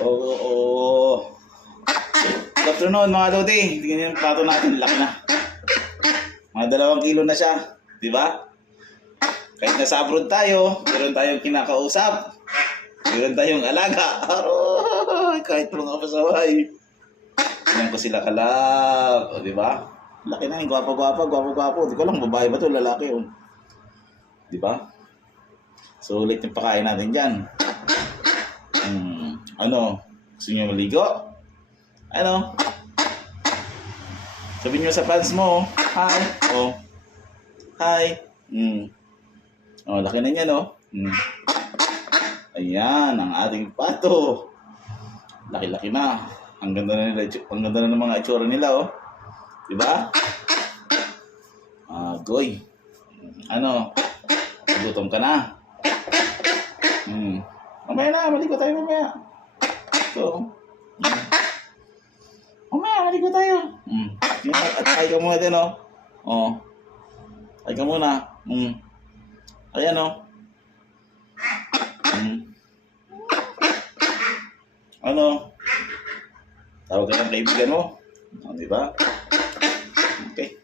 Oo, oo. Good afternoon mga Lodi. Tingnan yung plato natin, laki na. Mga 2 kilo na siya, di ba? Kahit nasa abroad tayo, meron tayong kinakausap. Meron tayong alaga. Aroy, kahit mga pasaway. Tingnan ko sila kalab, o, di ba? Laki na, gwapo. Di ko lang, babae ba to, lalaki, o. Di ba? So, ulit yung pakain natin dyan. Ano? Gusto nyo maligo? Ano? Sabihin nyo sa fans mo, hi. Oh. Hi. Oh, laki na niya, no? Ayan, ang ating pato. Laki-laki na. Ang ganda na nila, ang ganda na ng mga itsura nila, oh. Diba? Goy. Ano? Gutom ka na? Mamaya na, maligo tayo mamaya. So, mamaya, maligo tayo. At ay ka muna din, oh. Oh. Ay ka muna. Ayan, oh. Ano? Tawag ka ng kaibigan mo. Di ba? Okay.